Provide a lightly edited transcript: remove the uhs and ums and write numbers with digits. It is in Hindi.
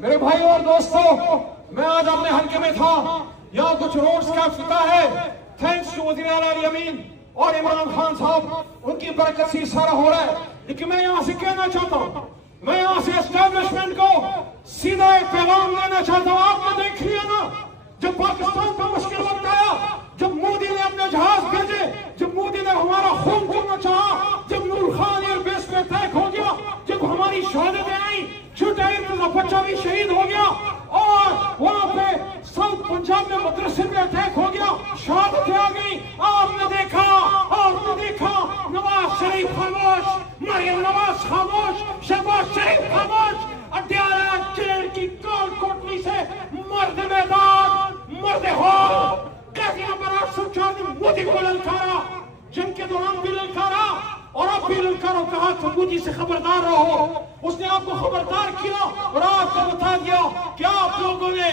मेरे भाई और दोस्तों, मैं आज अपने हल्के में था, यहाँ कुछ रोड्स का इफ्तिताह है। थैंक्स टू वज़ीर आला अली अमीन और इमरान खान साहब, उनकी बरकत से सारा हो रहा है। लेकिन मैं यहाँ से कहना चाहता हूँ, मैं यहाँ से एस्टेब्लिशमेंट को सीधा एक पैगाम देना चाहता हूँ। आपने देख लिया ना, जब पाकिस्तान पर मुश्किल वक्त आया, जब मोदी ने अपने जहाज भेजे, जब मोदी ने हमारा खून करना चाहा, जब नूर खान एयरबेस पे अटैक हो गया, जब हमारी शहादतें आई, छोटा बच्चा भी शहीद हो गया, और वहां पे साउथ पंजाब में मदरसे में अटैक हो गया, शहादतें आ गई। आपने देखा नवाज शरीफ खामोश, मरियम नवाज खामोश, शहबाज शरीफ खामोश, अड्याला जेल की काल कोठरी से मर्द मैदान, मर्द हो कैसे नंबर 804 ने मोदी को ललकारा, जंग के दौरान भी ललकारा और अब भी ललकारो, कहा मोदी से खबरदार रहो। उसने आपको खबरदार किया और आपको बता दिया कि आप लोगों ने